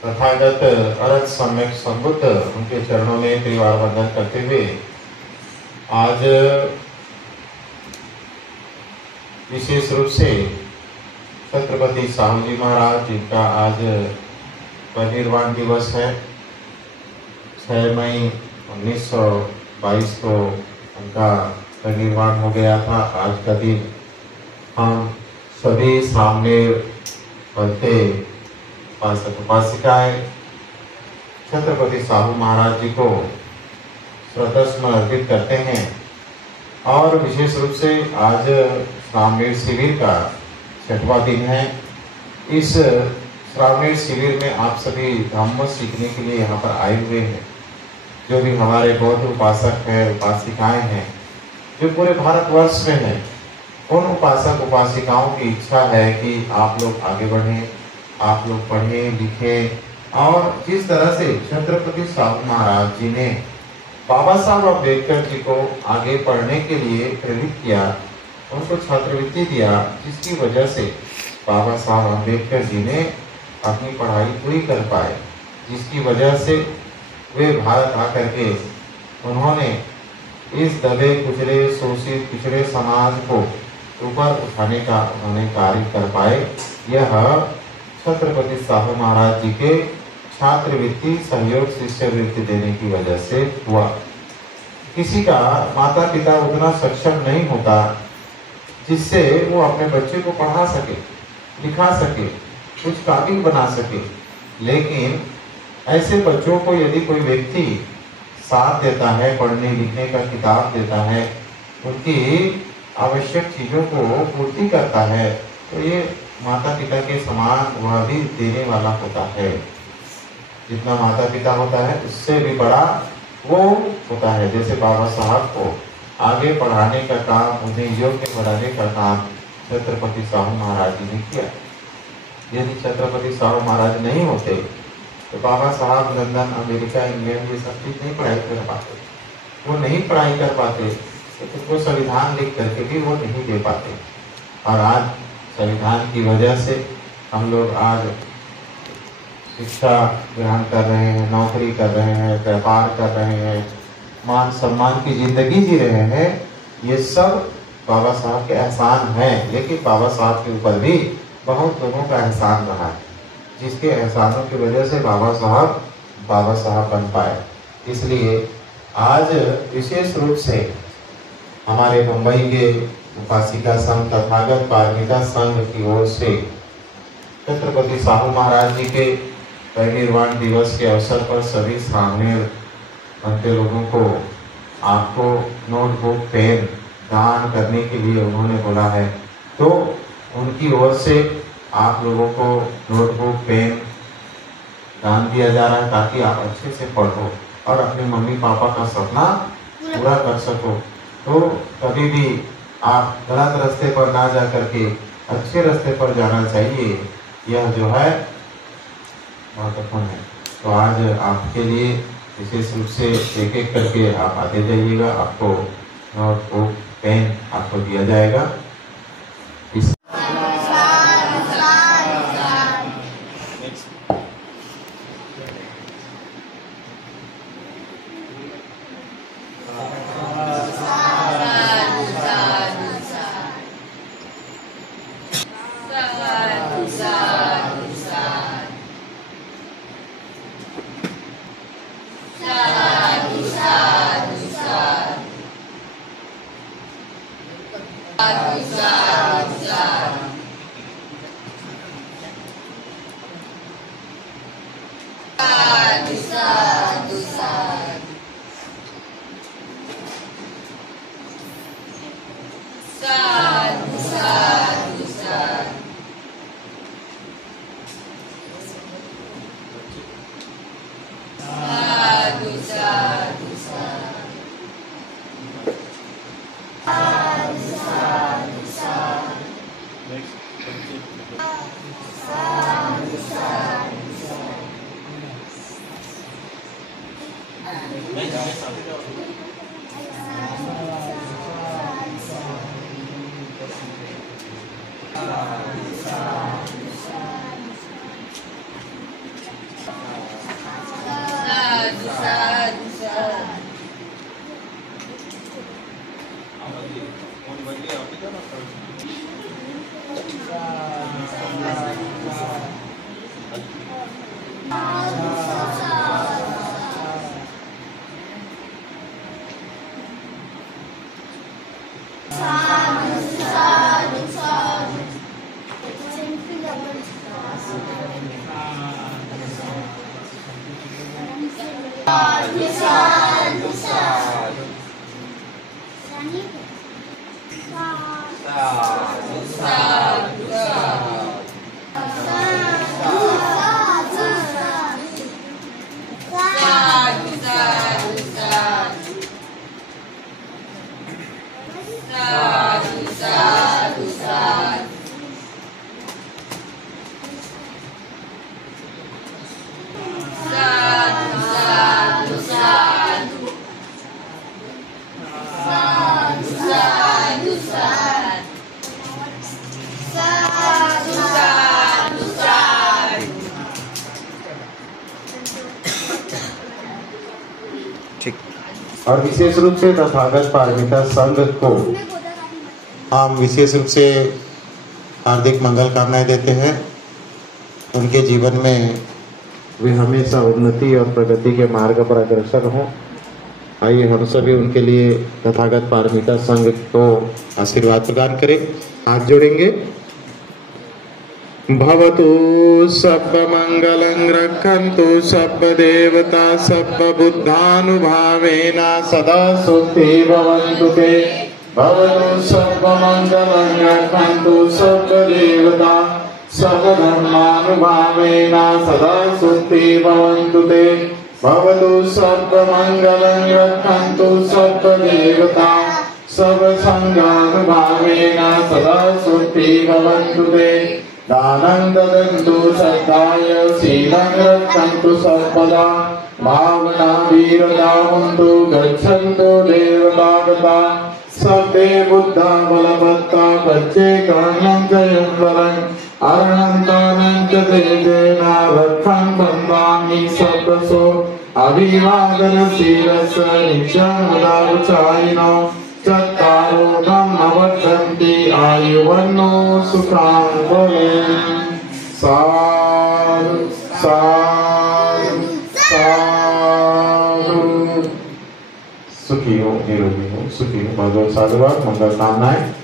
तथागत अरहत सम्यक संबुद्ध उनके चरणों में त्रिवार वंदन करते हुए आज विशेष रूप से छत्रपति साहू जी महाराज जिनका आज परिनिर्वाण दिवस है। 6 मई 1922 को उनका परिनिर्वाण हो गया था। आज का दिन हम सभी सामने बनते उपासक उपासिकाएं छत्रपति साहू महाराज जी को श्रद्धासुमन अर्पित करते हैं। और विशेष रूप से आज श्रावणीर शिविर का 6वां दिन है। इस श्रावणीर शिविर में आप सभी धम्म सीखने के लिए यहाँ पर आए हुए हैं। जो भी हमारे बौद्ध उपासक हैं, उपासिकाएं हैं, जो पूरे भारतवर्ष में हैं, उन उपासक उपासिकाओं की इच्छा है कि आप लोग आगे बढ़ें, आप लोग पढ़ें लिखें। और जिस तरह से छत्रपति साहू महाराज जी ने बाबा साहब अम्बेडकर जी को आगे पढ़ने के लिए प्रेरित किया, उनको छात्रवृत्ति दिया, जिसकी वजह से बाबा साहब अम्बेडकर जी ने अपनी पढ़ाई पूरी कर पाए, जिसकी वजह से वे भारत आकर के उन्होंने इस दबे कुचले शोषित पिछड़े समाज को ऊपर उठाने का उन्होंने कार्य कर पाए। यह छत्रपति साहू महाराज जी के छात्रवृत्ति सहयोग शिष्यवृत्ति देने की वजह से हुआ। किसी का माता पिता उतना सक्षम नहीं होता जिससे वो अपने बच्चे को पढ़ा सके, लिखा सके, कुछ काबिल बना सके। लेकिन ऐसे बच्चों को यदि कोई व्यक्ति साथ देता है, पढ़ने लिखने का किताब देता है, उनकी आवश्यक चीजों को पूर्ति करता है, तो ये माता पिता के समान वह भी देने वाला होता है। जितना माता पिता होता है उससे भी बड़ा वो होता है। जैसे बाबा साहब को आगे पढ़ाने का काम, उन्हें योग्य बनाने का काम छत्रपति साहू महाराज जी ने किया। यदि छत्रपति साहू महाराज नहीं होते तो बाबा साहब लंदन, अमेरिका, इंग्लैंड ये सब चीज नहीं पढ़ाई कर पाते। वो नहीं पढ़ाई कर पाते तो वो संविधान लिख करके भी वो नहीं दे पाते। और आज संविधान की वजह से हम लोग आज शिक्षा ग्रहण कर रहे हैं, नौकरी कर रहे हैं, व्यापार कर रहे हैं, मान सम्मान की जिंदगी जी रहे हैं। ये सब बाबा साहब के एहसान हैं। लेकिन बाबा साहब के ऊपर भी बहुत लोगों का एहसान रहा है, जिसके एहसानों की वजह से बाबा साहब बन पाए। इसलिए आज विशेष रूप से हमारे मुंबई के उपासिका संघ तथागत पारमिता संघ की ओर से छत्रपति साहू महाराज जी के परिनिर्वाण दिवस के अवसर पर सभी सामने बनते लोगों को आपको नोटबुक पेन दान करने के लिए उन्होंने बोला है। तो उनकी ओर से आप लोगों को नोटबुक पेन दान दिया जा रहा है ताकि आप अच्छे से पढ़ो और अपने मम्मी पापा का सपना पूरा कर सको। तो कभी भी आप गलत रास्ते पर ना जा करके अच्छे रास्ते पर जाना चाहिए। यह जो है महत्वपूर्ण है। तो आज आपके लिए विशेष रूप से एक एक करके आप आते जाइएगा। आपको नोटबुक पेन आपको दिया जाएगा। और विशेष रूप से तथागत पारमिता संघ को हम विशेष रूप से हार्दिक मंगल कामनाएं देते हैं। उनके जीवन में वे हमेशा उन्नति और प्रगति के मार्ग पर अग्रसर हों। आइए हम सभी उनके लिए तथागत पारमिता संघ को आशीर्वाद प्रदान करें। हाथ जोड़ेंगे। भवतु सब मंगलं रक्षन्तु सब देवता सब बुद्धानुभावेन सदा सुखी भवन्तु ते। भवतु सब मंगलं रक्षन्तु सब देवता सब धर्मानुभावेन सदा सुखी भवन्तु ते। भवतु सब मंगलं रक्षन्तु सब देवता सब संघानुभावेन सदा सुखी भवन्तु ते। दानं ददन्तु सद्धाय शीलं रक्षन्तु सर्वदा। भावना वीरता हुन्तु गच्छन्तु देवतागता। सत्ते बुद्धा बलवत्ता पच्चे कर्णं च यद्बलम् अरणन्तानं च तेजेन रक्षं बन्धामि सर्वसो। अभिवादनशीलस्य नित्यं मुदावचारिणो चत्तारो धम्मवर्धन्ति आयुवन्नो सुखां भवेत्। साधु साधु साधु। सुखी हो, निरोगी हो, सुखी हो। भगवत साधुवाद मंगल कामनाएं।